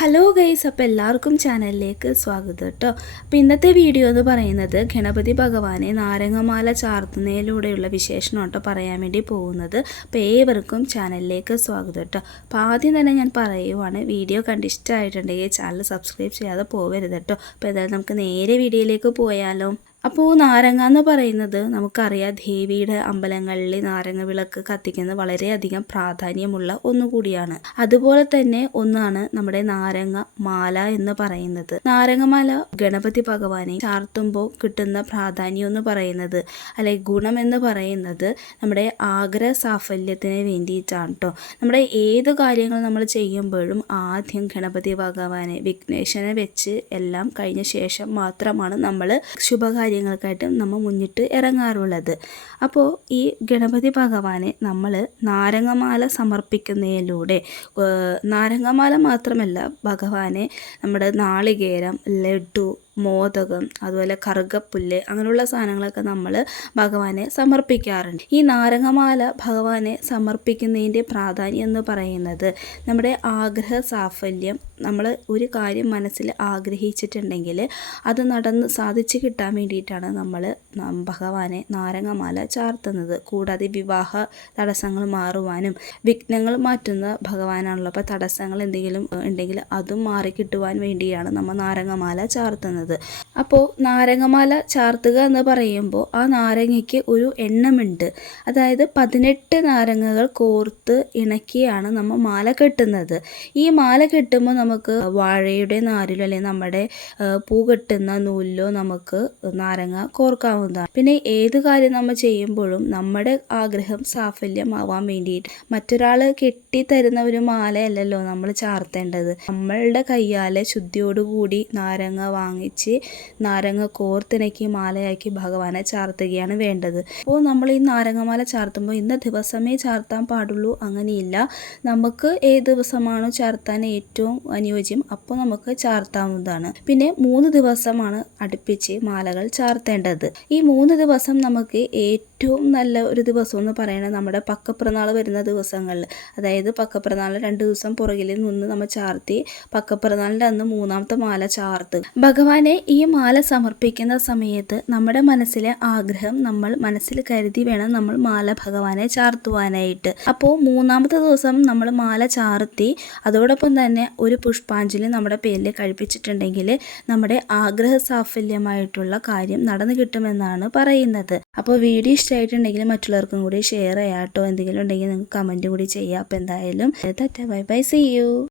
Hello guys അപ്പോൾ എല്ലാവർക്കും ചാനലിലേക്ക് സ്വാഗതം കേട്ടോ. അപ്പോൾ ഇന്നത്തെ വീഡിയോ എന്ന് പറയുന്നത് ഗണപതി ഭഗവാനെ നാരങ്ങമാല ചാർത്തുന്നതിലൂടെയുള്ള വിശേഷണം കേട്ടോ പറയാൻ വേണ്ടി പോകുന്നത്. അപ്പോൾ ഏവർക്കും ചാനലിലേക്ക് സ്വാഗതം കേട്ടോ. അപ്പോൾ ആദ്യം തന്നെ ഞാൻ പറയുവാണ് വീഡിയോ കണ്ട് ഇഷ്ടമായിട്ടുണ്ടെങ്കിൽ ചാനൽ സബ്സ്ക്രൈബ് ചെയ്യാതെ പോകരുത് കേട്ടോ. അപ്പോൾ ഏതായാലും നമുക്ക് നേരെ വീഡിയോയിലേക്ക് പോയാലോ. അപ്പോൾ നാരങ്ങ എന്ന് പറയുന്നത് നമുക്കറിയാം ദേവിയുടെ അമ്പലങ്ങളിൽ നാരങ്ങ വിളക്ക് കത്തിക്കുന്നത് വളരെയധികം പ്രാധാന്യമുള്ള ഒന്നുകൂടിയാണ്. അതുപോലെ തന്നെ ഒന്നാണ് നമ്മുടെ നാരങ്ങ മാല എന്ന് പറയുന്നത്. നാരങ്ങമാല ഗണപതി ഭഗവാനെ ചാർത്തുമ്പോൾ കിട്ടുന്ന പ്രാധാന്യം എന്ന് പറയുന്നത് അല്ലെ ഗുണം എന്ന് പറയുന്നത് നമ്മുടെ ആഗ്രഹ സാഫല്യത്തിന് വേണ്ടിയിട്ടാണ് കേട്ടോ നമ്മുടെ ഏത് കാര്യങ്ങൾ നമ്മൾ ചെയ്യുമ്പോഴും ആദ്യം ഗണപതി ഭഗവാനെ വിഘ്നേശനെ വെച്ച് എല്ലാം കഴിഞ്ഞ ശേഷം മാത്രമാണ് നമ്മൾ ശുഭകാര്യങ്ങൾക്കായിട്ട് നമ്മൾ മുന്നിട്ട് ഇറങ്ങാറുള്ളത്. അപ്പോൾ ഈ ഗണപതി ഭഗവാനെ നമ്മൾ നാരങ്ങമാല സമർപ്പിക്കുന്നതിലൂടെ നാരങ്ങമാല മാത്രമല്ല ഭഗവാനെ നമ്മുടെ നാളികേരം ലഡു മോദകം അതുപോലെ കറുകപ്പുല്ല് അങ്ങനെയുള്ള സാധനങ്ങളൊക്കെ നമ്മൾ ഭഗവാനെ സമർപ്പിക്കാറുണ്ട്. ഈ നാരങ്ങമാല ഭഗവാനെ സമർപ്പിക്കുന്നതിന്റെ പ്രാധാന്യം എന്ന് പറയുന്നത് നമ്മുടെ ആഗ്രഹ സാഫല്യം. നമ്മൾ ഒരു കാര്യം മനസ്സിൽ ആഗ്രഹിച്ചിട്ടുണ്ടെങ്കിൽ അത് നടന്ന് സാധിച്ചു കിട്ടാൻ വേണ്ടിയിട്ടാണ് നമ്മൾ ഭഗവാനെ നാരങ്ങമാല ചാർത്തുന്നത്. കൂടാതെ വിവാഹ തടസ്സങ്ങൾ മാറുവാനും വിഘ്നങ്ങൾ മാറ്റുന്ന ഭഗവാനാണല്ലോ. അപ്പോൾ തടസ്സങ്ങൾ എന്തെങ്കിലും ഉണ്ടെങ്കിൽ അതും മാറിക്കിട്ടുവാൻ വേണ്ടിയാണ് നമ്മൾ നാരങ്ങമാല ചാർത്തുന്നത്. അപ്പോൾ നാരങ്ങമാല ചാർത്തുക എന്ന് പറയുമ്പോൾ ആ നാരങ്ങയ്ക്ക് ഒരു എണ്ണമുണ്ട്. അതായത് പതിനെട്ട് നാരങ്ങകൾ കോർത്ത് ഇണക്കിയാണ് നമ്മൾ മാല കെട്ടുന്നത്. ഈ മാല കെട്ടുമ്പോൾ നമുക്ക് വാഴയുടെ നാരിലോ അല്ലെങ്കിൽ നമ്മുടെ പൂ കെട്ടുന്ന നൂലിലോ നമുക്ക് നാരങ്ങ കോർക്കാവുന്നതാണ്. പിന്നെ ഏത് കാര്യം നമ്മൾ ചെയ്യുമ്പോഴും നമ്മുടെ ആഗ്രഹം സാഫല്യമാവാൻ വേണ്ടിയിട്ട് മറ്റൊരാൾ കെട്ടി തരുന്ന ഒരു മാലയല്ലല്ലോ നമ്മൾ ചാർത്തേണ്ടത്. നമ്മളുടെ കയ്യാലെ ശുദ്ധിയോടുകൂടി നാരങ്ങ വാങ്ങിച്ച് നാരങ്ങ കോർത്തിണക്കി മാലയാക്കി ഭഗവാനെ ചാർത്തുകയാണ് വേണ്ടത്. അപ്പോൾ നമ്മൾ ഈ നാരങ്ങമാല ചാർത്തുമ്പോൾ ഇന്ന ദിവസമേ ചാർത്താൻ പാടുള്ളൂ അങ്ങനെയില്ല. നമുക്ക് ഏത് ദിവസമാണോ ചാർത്താൻ ഏറ്റവും അനുയോജ്യം അപ്പോൾ നമുക്ക് ചാർത്താവുന്നതാണ്. പിന്നെ മൂന്ന് ദിവസമാണ് അടുപ്പിച്ച് മാലകൾ ചാർത്തേണ്ടത്. ഈ മൂന്ന് ദിവസം നമുക്ക് ഏറ്റവും നല്ല ഒരു ദിവസം എന്ന് പറയുന്നത് നമ്മുടെ പക്കപ്പിറന്നാൾ വരുന്ന ദിവസങ്ങളിൽ. അതായത് പക്കപ്പിറന്നാൾ രണ്ട് ദിവസം പുറകിൽ നിന്ന് നമ്മൾ ചാർത്തി പക്കപ്പിറന്നാളിന്റെ അന്ന് മൂന്നാമത്തെ മാല ചാർത്ത്. ഭഗവാനെ ഈ മാല സമർപ്പിക്കുന്ന സമയത്ത് നമ്മുടെ മനസ്സിലെ ആഗ്രഹം നമ്മൾ മനസ്സിൽ കരുതി വേണം നമ്മൾ മാല ഭഗവാനെ ചാർത്തുവാനായിട്ട്. അപ്പോൾ മൂന്നാമത്തെ ദിവസം നമ്മൾ മാല ചാർത്തി അതോടൊപ്പം തന്നെ ഒരു പുഷ്പാഞ്ജലി നമ്മുടെ പേരിൽ കഴിപ്പിച്ചിട്ടുണ്ടെങ്കിൽ നമ്മുടെ ആഗ്രഹ സാഫല്യമായിട്ടുള്ള കാര്യം നടന്നു കിട്ടുമെന്നാണ് പറയുന്നത്. അപ്പോൾ വീഡിയോ ഇഷ്ടമായിട്ടുണ്ടെങ്കിൽ മറ്റുള്ളവർക്കും കൂടി ഷെയർ ചെയ്യാം കേട്ടോ എന്തെങ്കിലും ഉണ്ടെങ്കിൽ നിങ്ങൾക്ക് കമന്റ് കൂടി ചെയ്യാം. അപ്പോൾ എന്തായാലും ബൈ ബൈ സി യു